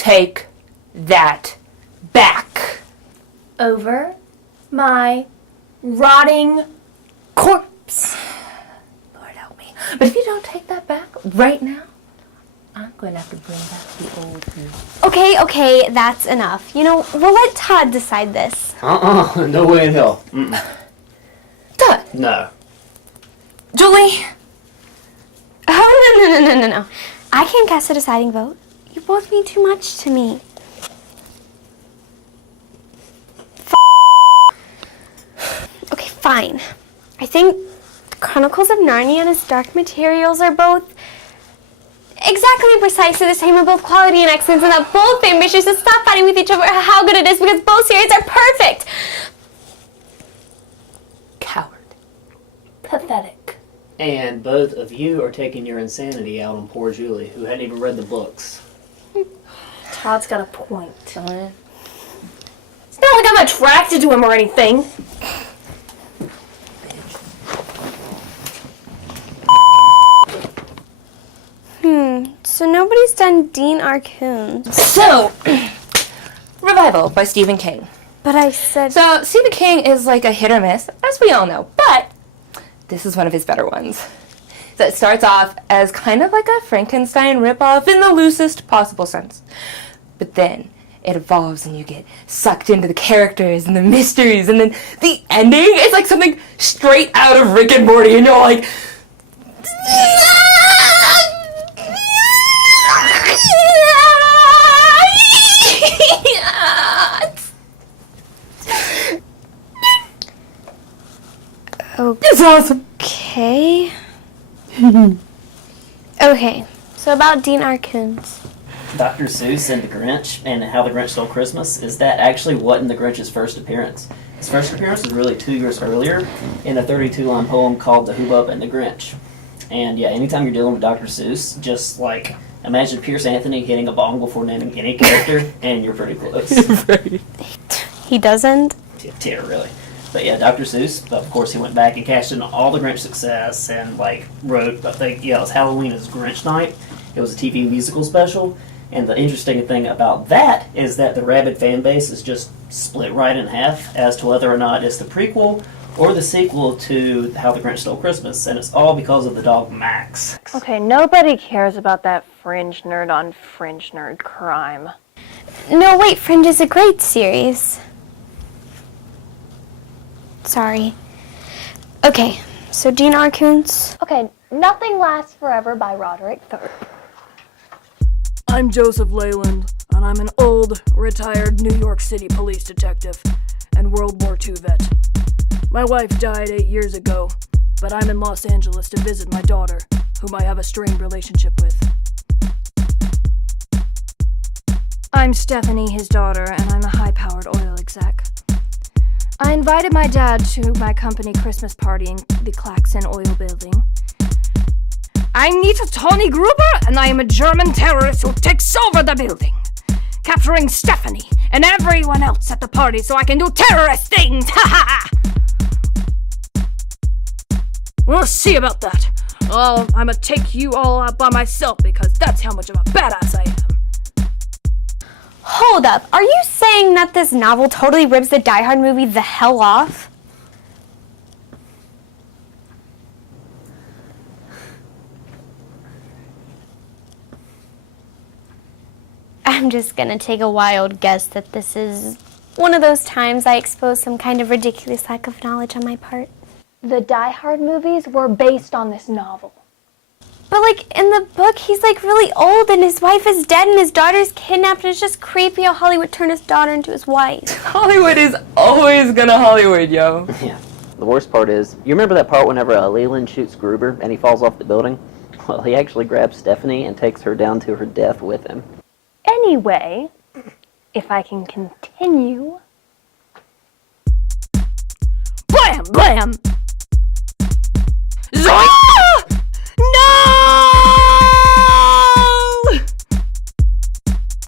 take that back. Over my rotting corpse. Lord help me. But if you don't take that back right now, I'm going to have to bring back the old you. Okay, that's enough. You know, we'll let Todd decide this. No way in hell. Todd. No. Julie. Oh, no. I can't cast a deciding vote. You both mean too much to me. Okay, fine. I think Chronicles of Narnia and his Dark Materials are both exactly precisely the same in both quality and excellence, and that both ambitious to stop fighting with each other how good it is because both series are perfect. Coward. Pathetic. And both of you are taking your insanity out on poor Julie, who hadn't even read the books. Todd's got a point. It's not like I'm attracted to him or anything. So nobody's done Dean R Koontz. So, Revival by Stephen King. But I said... So, Stephen King is like a hit or miss, as we all know, but this is one of his better ones. So it starts off as kind of like a Frankenstein ripoff in the loosest possible sense. But then it evolves and you get sucked into the characters and the mysteries, and then the ending is like something straight out of Rick and Morty, and you're like... It's awesome. Okay. Okay, so about Dean R Koontz. Dr. Seuss and the Grinch and How the Grinch Stole Christmas, is that actually wasn't the Grinch's first appearance? His first appearance was really 2 years earlier in a 32-line poem called The Hubbub and the Grinch. And yeah, anytime you're dealing with Dr. Seuss, just like imagine Pierce Anthony hitting a bong before naming any character, and you're pretty close. Right. He doesn't? Yeah, really. But yeah, Dr. Seuss, of course, he went back and cashed in all the Grinch success and like wrote, I think, it was Halloween is Grinch Night. It was a TV musical special. And the interesting thing about that is that the rabid fan base is just split right in half as to whether or not it's the prequel or the sequel to How the Grinch Stole Christmas. And it's all because of the dog Max. Okay, nobody cares about that fringe nerd on fringe nerd crime. No, wait, Fringe is a great series. Sorry. Okay, so Dean R Koontz. Okay, Nothing Lasts Forever by Roderick Thurp. I'm Joseph Leyland, and I'm an old, retired New York City police detective and World War II vet. My wife died 8 years ago, but I'm in Los Angeles to visit my daughter, whom I have a strained relationship with. I'm Stephanie, his daughter, and I'm a high-powered oil exec. I invited my dad to my company Christmas party in the Claxon oil building. I'm Nita Tawny Gruber, and I am a German terrorist who takes over the building, capturing Stephanie and everyone else at the party so I can do terrorist things. Ha ha! We'll see about that. I'm gonna take you all out by myself because that's how much of a badass I am. Hold up, are you saying that this novel totally rips the Die Hard movie the hell off? I'm just gonna take a wild guess that this is one of those times I expose some kind of ridiculous lack of knowledge on my part. The Die Hard movies were based on this novel. But like in the book, he's like really old and his wife is dead and his daughter's kidnapped, and it's just creepy how Hollywood turned his daughter into his wife. Hollywood is always gonna Hollywood, yo. Yeah. The worst part is, you remember that part whenever Leland shoots Gruber and he falls off the building? Well, he actually grabs Stephanie and takes her down to her death with him. Anyway, if I can continue... Blam! Blam! Zoink! No!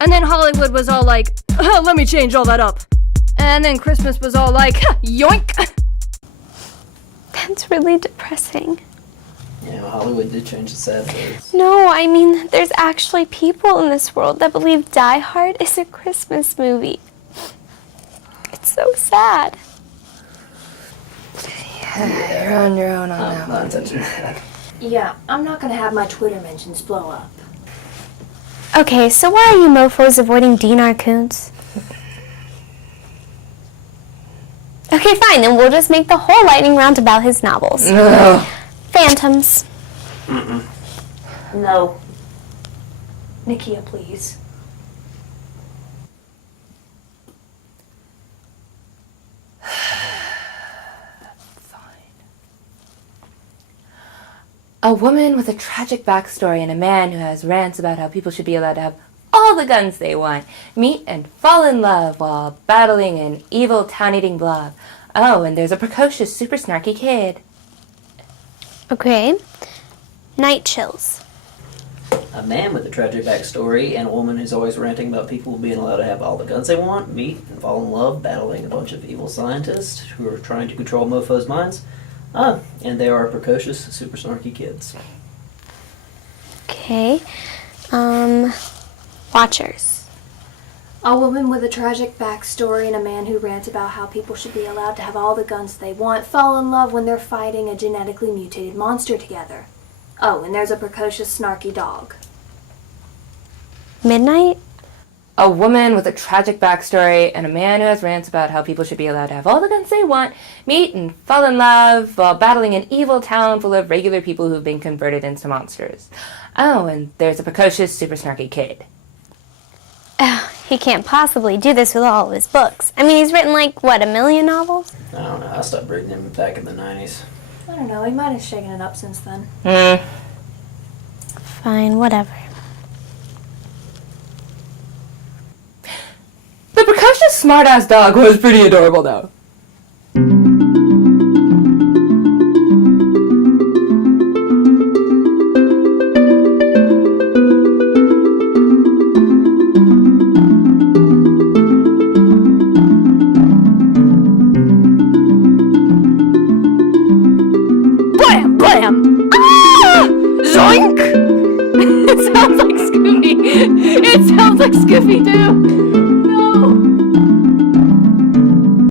And then Hollywood was all like, let me change all that up. And then Christmas was all like, yoink! That's really depressing. Hollywood did change the sad words. No, I mean, there's actually people in this world that believe Die Hard is a Christmas movie. It's so sad. Yeah, you're on your own on that one. Not touching that. Yeah, I'm not gonna have my Twitter mentions blow up. Okay, so why are you mofos avoiding Dean R Koontz? Okay, fine, then we'll just make the whole lightning round about his novels. Ugh. Phantoms. No. Nakia, please. A woman with a tragic backstory and a man who has rants about how people should be allowed to have all the guns they want meet and fall in love while battling an evil town-eating blob. Oh, and there's a precocious, super snarky kid. Okay. Night Chills. A man with a tragic backstory and a woman who's always ranting about people being allowed to have all the guns they want, meet and fall in love, battling a bunch of evil scientists who are trying to control mofos' minds. And they are precocious, super snarky kids. Okay. Watchers. A woman with a tragic backstory and a man who rants about how people should be allowed to have all the guns they want fall in love when they're fighting a genetically mutated monster together. Oh, and there's a precocious, snarky dog. Midnight. A woman with a tragic backstory and a man who has rants about how people should be allowed to have all the guns they want meet and fall in love while battling an evil town full of regular people who've been converted into monsters. Oh, and there's a precocious, super snarky kid. He can't possibly do this with all of his books. I mean, he's written like, what, 1 million novels? I don't know, I stopped reading them back in the 90s. I don't know, he might have shaken it up since then. Fine, whatever. The precocious, smart-ass dog was pretty adorable, though. Blam! Blam! Ah! Zoink! It sounds like Scooby. It sounds like Scooby-Doo.